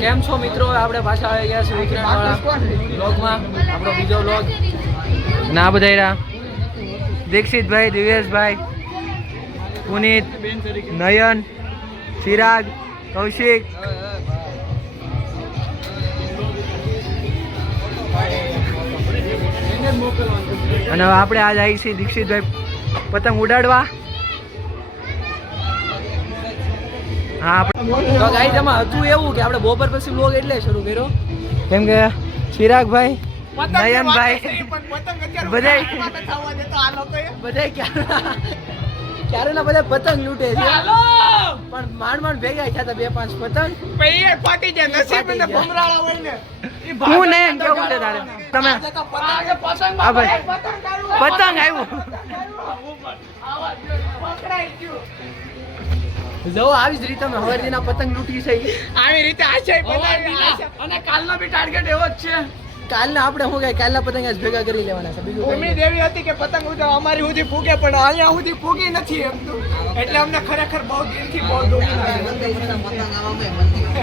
કેમ છો મિત્રો? આપણે પાછા આવી ગયા છીએ વિક્રમવાળા વ્લોગમાં, આપણો બીજો વ્લોગ. ના બધા દીક્ષિતભાઈ, દિવ્યેશભાઈ, પુનિત, નયન, ચિરાગ, કૌશિક, અને આપણે આજ આવી છીએ દીક્ષિતભાઈ પતંગ ઉડાડવા. હા, તો ગાઈસ એમાં હતું એવું કે આપણે બપોર પછી વ્લોગ એટલે શરૂ કર્યો કેમ કે ચિરાગભાઈ, નયનભાઈ બધા ક્યારેના બધા પતંગ લૂંટે છે, પણ માંડ ભેગા થયા હતા 2-5 પતંગ ફાટી જાય. નસીબ ને ભમરાળા હોય ને હું નહીં કેવું છે તારે તમે હા ભાઈ પતંગ આવ્યું જો આવી જ રીતે અમે હવેરજીના પતંગ લૂંટી છે આવી રીતે અને કાલનો બી ટાર્ગેટ એવો જ છે. કાલના આપણે શું કહે કાલના પતંગ આજ ભેગા કરી લેવાના છે. બીજું ઉમ્મીદ એવી હતી કે પતંગ અમારી સુધી ફૂગે પણ અહીંયા સુધી ફૂગી નથી એમ તો, એટલે અમને ખરેખર બહુ દિલથી બહુ દુઃખ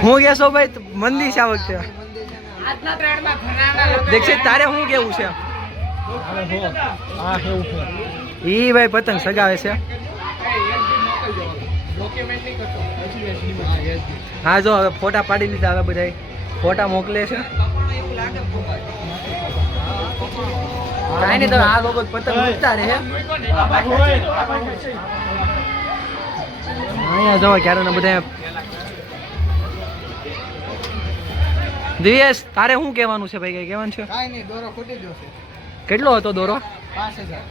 હું કહેશો ભાઈ મંદી છે આ વખતે આજના ટ્રેન્ડમાં ઘણા દીક્ષિત તારે શું કેવું છે? ઈ ભાઈ પતંગ સગાવે છે. હા જો હવે ફોટા પાડી લીધા, હવે બધા ફોટા મોકલે છે. કાંઈ નહીં, તમે આ લોકો પતંગ ઉડતા રહે. અહીંયા જો ક્યારે બધા દિવેશ તારે શું કહેવાનું છે ભાઈ? કઈ કહેવાનું છે? કાંઈ નહીં, દોરો ખૂટી ગયો છે. કેટલો હતો દોરો? 5000.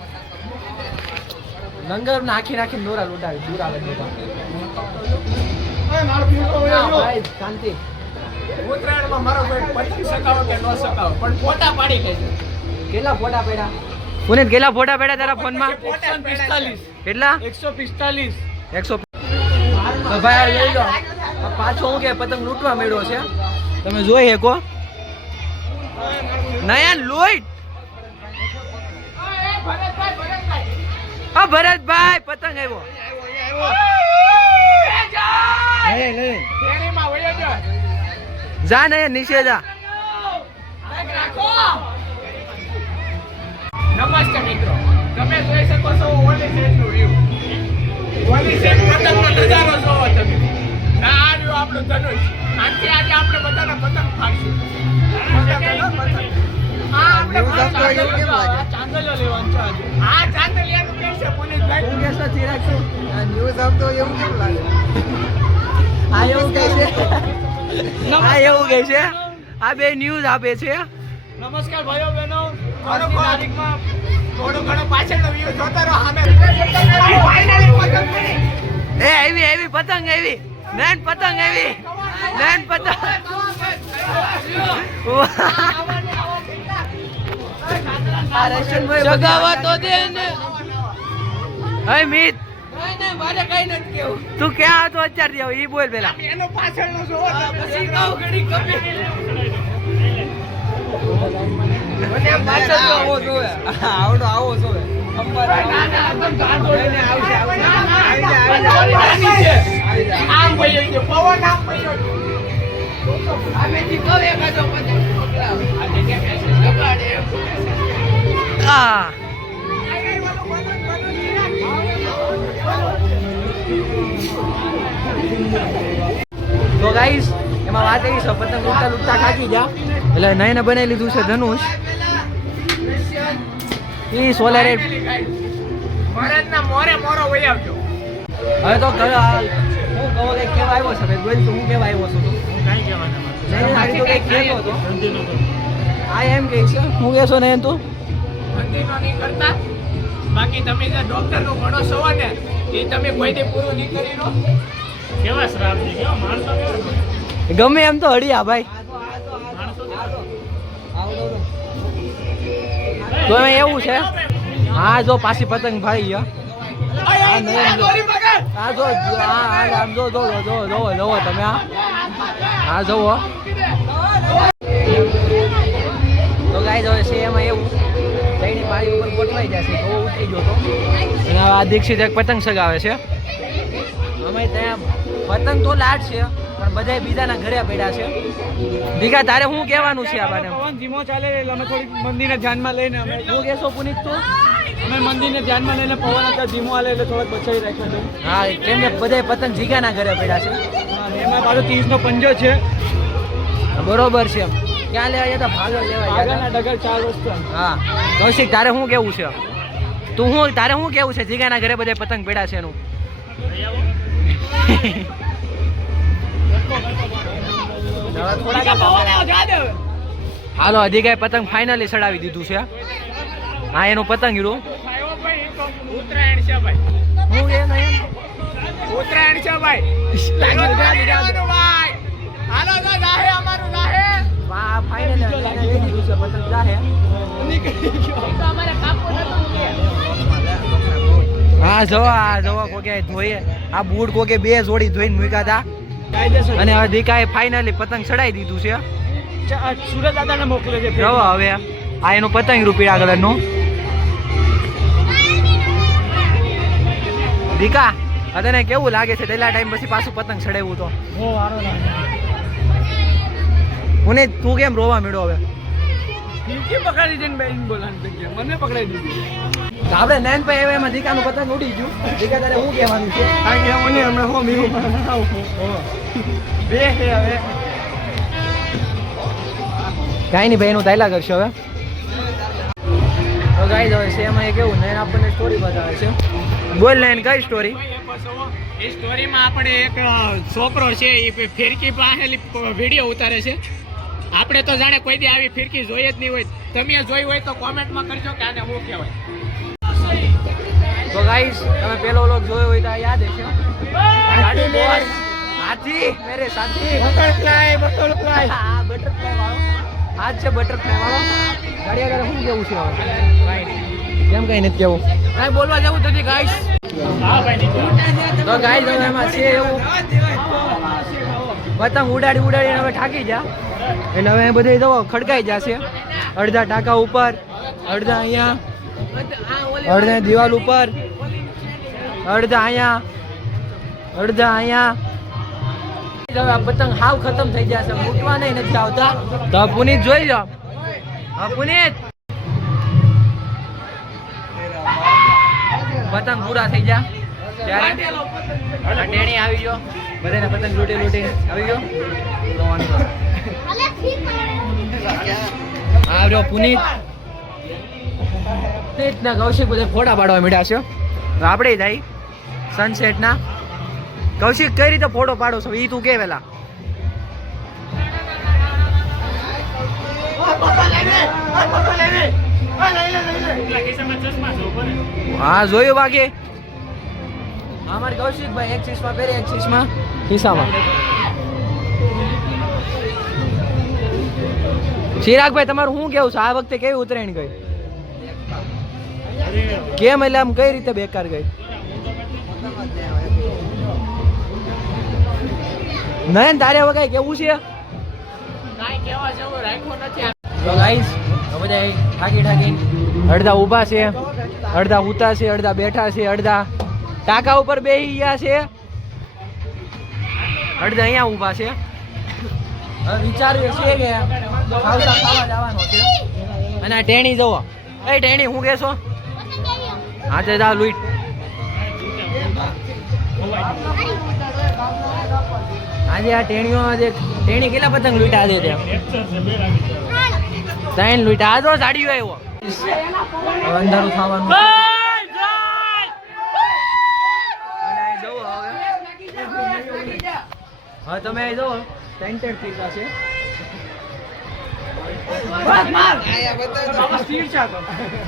લંગર નાખીને દોરા લૂંટાવી દૂર આવે ભાઈ શાંતિ. ઉત્તરાયણમાં મારો ભાઈ પતંગ સકાવો કે ન સકાવો પણ ફોટા પાડી લેજો. કેટલા ફોટા પડ્યા પુનિત? કેટલા ફોટા પડ્યા તારા ફોનમાં? 145. કેટલા? 145. 100. તો ભાઈ લઈ લો પાછો હું કે પતંગ લૂંટવા મળ્યો છે, તમે જોઈ શકો. નયન લોઈટ હા ભરતભાઈ પતંગ આવ્યો. જા નયન નીચે જા. નમસ્તે મિત્રો, તમે જોઈ શકો છો ઓલી સેટનું વ્યૂ. ઓલી સેટ પતંગનો નજારો જોવો તમે. આ રહ્યો આપણું ધનુષ. આજે આપણે બધાના પતંગ ફાડશું. ચાંદલિયો લેવાનું છે આજે. આ ચાંદલિયાનું કે છે પુનિતભાઈ? હું કેસો ચિરાગ છું. આ ન્યૂઝ આપતો એવું કેમ લાગે? આ એવું કહે છે, આ એવું કહે છે, આ બે ન્યૂઝ આપે છે. નમસ્કાર ભાઈઓ બહેનો, તારીખમાં થોડો ઘણો પાછળનો વ્યૂ જોતા રહો. એ એવી પતંગ એવી નયન પતંગ એવી નયન પતંગ. જગાવા તો દે ને. હે મિત મારે કઈ નથી કેવું. તું ક્યાં હતો અત્યારે જાવ ઈ બોલ પેલા. એનો પાછળનો જોવો પછી કહું ઘડી કપી. મને પાછળ આવો જોવે. આવડો આવો જોવે. અંબર આમ ભઈ ગયો પવન આમ ભઈ ગયો. આમેથી કવે કાજો પતંગ આજે કે મેસેજ લગાડે. તો ગાઈસ એમાં વાત એવી છે પતંગ લૂંટતા થાકી જા એટલે નયને બનાવી લીધું છે ધનુષ. ઈ સોલાર મોરે મોરો વહી આવજો. હવે તો હું કહો કઈ કેવા આવ્યો છે ભાઈ? બોલ તો હું કેવા આવ્યો છું? કાંઈ કહેવાના નહીં, તો કઈ કહેતો હતો. આ એમ કહે છે હું કહેશો ને તું ધંધીનો નહીં કરતા, બાકી તમે જે ડોક્ટરનો ભણો છો ને એ તમે કોઈથી પૂરું નહીં કરી લો. કેવા શ્રાપ છે, કેવા માણસો ગમે એમ તો હડિયા ભાઈ. તો એમાં એવું છે. હા જો પાછી પતંગ ભાઈ આ જો આમ જો જોવો તમે આ જોવો. તો ગાઈસ હવે છે એમાં એવું જઈને પાણી ઉપર ગોઠવાઈ જશે તો ઉતરી ગયો તો. અને આ દીક્ષિત એક પતંગ સગાવે છે. અમે ત્યાં પતંગ તો લાટ છે પણ બધા બીજાના ઘરે પડ્યા છે. દીકા તારે શું કહેવાનું છે આ બાને? પવન ધીમો ચાલે એટલે અમે થોડીક મંદિરને ધ્યાનમાં લઈને અમે શું કહેશો પુનિત તું? અમે મંદિરને ધ્યાનમાં લઈને પવન અત્યારે ધીમો હાલે એટલે થોડોક બચાવી રાખ્યો છે. હા કેમ કે બધા પતંગ જીગાના ઘરે પડ્યા છે. એમાં પાછો 30નો પંજો છે. બરોબર છે. ક્યાં લેવા જતા? ભાગો લેવા આગળના ડગર 4 વસ્તુ. હા કૌશિક તારે શું કેવું છે? તારે શું કેવું છે? જીગાના ઘરે બધા પતંગ પડ્યા છે એનું. હાલો અધિકારી પતંગ ફાઇનલી ચડાવી દીધું છે. હા એનું પતંગ હીરું ઉત્તરાયણ છે ભાઈ. હું કે ઉત્તરાયણ છે ભાઈ. હાલો તો જાહે અમારું જાહે. વાહ ફાઇનલી લઈ દીધું છે પતંગ જાહે. હા જો કોકે ધોઈએ આ બૂટ કોકે 2 જોડી ધોઈને મૂક્યા હતા અને અધિકાએ ફાઇનલી પતંગ ચડાવી દીધું છે. સુરત દાદાને મોકલે છે. જો હવે આ એનું પતંગ રૂપિયા કલરનું. દીકા તને કેવું લાગે છે? પહેલા ટાઈમ પછી પાછું પતંગ ચડાવ્યું તો પુને તું કેમ રોવા મીડો? હવે પકડી દઈને બેન બોલાની મને પકડાઈ દીધી. આપણે નૈન ભાઈ હવે એમાં દીકાનું પતંગ ઉડી ગયું. દીકા તારે શું કહેવાનું છે? આ કે મને હમણાં હો મીરું બે છે હવે. કાંઈ નહીં ભાઈ એનું તાયલા કરશો હવે. તો ગાઈ હવે છે એમાં કેવું નૈન આપણને સ્ટોરી બતાવે છે. બોલ નૈન કઈ સ્ટોરી? એ સ્ટોરીમાં આપણે એક છોકરો છે એ ફિરકી પાસેલી વિડીયો ઉતારે છે. આપણે તો જાણે કોઈ દી આવી ફિરકી જોઈ જ નહીં હોય. તમે જોઈ હોય તો કોમેન્ટમાં કરજો કે આને શું કહેવાય. તો ગાઈસ તમે પેલો વ્લોગ જોયો હોય તો આ યાદ હશે. ગાડી બોસ હાથી મેરે સાથી બટરફ્લાય હા બટરફ્લાય વાળો. આજ છે બટરફ્લાય વાળો. ગાડી આગળ શું કેવું છે હવે? કેમ કઈ નથી કેવું? કાંઈ બોલવા જેવું નથી ગાઈસ. તો ગાઈસ હવે એમાં છે એવું પતંગ ઉડાડીને હવે થાકી જા એટલે હવે બધે જો ખડકાઈ જશે. અડધા ટાંકા ઉપર, અડધા અહીંયા, અડધા દિવાલ ઉપર, અડધા અહીંયા, અડધા અહીંયા. હવે આ પતંગ હાવ ખતમ થઈ જશે. મૂકવા નહીં નથી આવતા. તો પુનિત જોઈ લો. હા પુનિત પતંગ પૂરા થઈ જા ત્યારે ટેણી આવી ગયો. બધાને પતંગ લૂટી આવી ગયો. આ રહ્યો પુનિત ને કૌશિક બધે ફોટા પાડવા મીડ્યા છે. આપણે થાય સનસેટના. કૌશિક કઈ રીતે ફોટો પાડો છો એ તું કે પેલા? હા જોયું બાકી અમારે કૌશિકભાઈ એક ચીસમાં પહેરે એક ચીસમાં ખિસ્સામાં. ચિરાગભાઈ તમારું શું કેવું છે? આ વખતે કેવી ઉત્તરાયણ ગઈ? કેમ એટલે આમ કઈ રીતે બેકાર ગઈ? નયન તારે હવે કઈ કેવું છે? તો ગાઈસ બધા ઠાકી અડધા ઊભા છે, અડધા ઉતા છે, અડધા બેઠા છે, અડધા ટાંકા ઉપર બેહી ગયા છે, અડધા અહીંયા ઊભા છે. હવે વિચાર્યું છે કે ખાવસા ખાવા જવાનો છે. અને આ ટેણી જોવો. એ ટેણી હું કહેશો? હા તે જા લુઈટ. આજે આ ટેણીઓ ટેણી કેટલા પતંગ લૂંટા દે ત્યાં? 3 લૂંટા. આ તો સાડીઓ આવ્યો. હવે અંધારું થવાનું. હા તમે જો ટેન્ટેડ ફીરકા છે.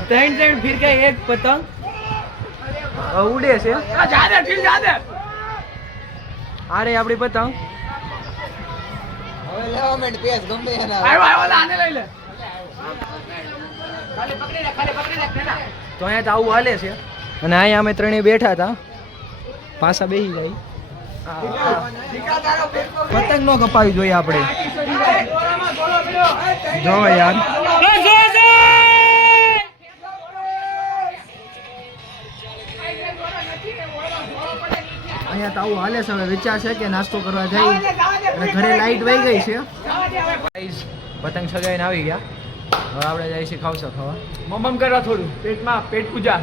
ટેન્ટેડ ફીરકા એક પતંગ ઉડે છે. અરે આપડી પતંગ હવે લેવા માંડ પેસ ગમે એના. આવ્યો આને લઈ લે. તો અહીંયા તો આવું હાલે છે. અને અહીંયા અમે ત્રણેય બેઠા હતા. પાછા બેસી જાય. પતંગ નો કપાવી જોઈએ આપણે. જો યાર અહીંયા તો આવું હાલે છે. હવે વિચાર છે કે નાસ્તો કરવા જઈએ. અને ઘરે લાઈટ વહી ગઈ છે ગાઈસ પતંગ સગાઈને આવી ગયા હવે આપણે જઈએ છીએ ખાવસા ખાવા મમમ કરવા થોડું પેટમાં પેટ પૂજા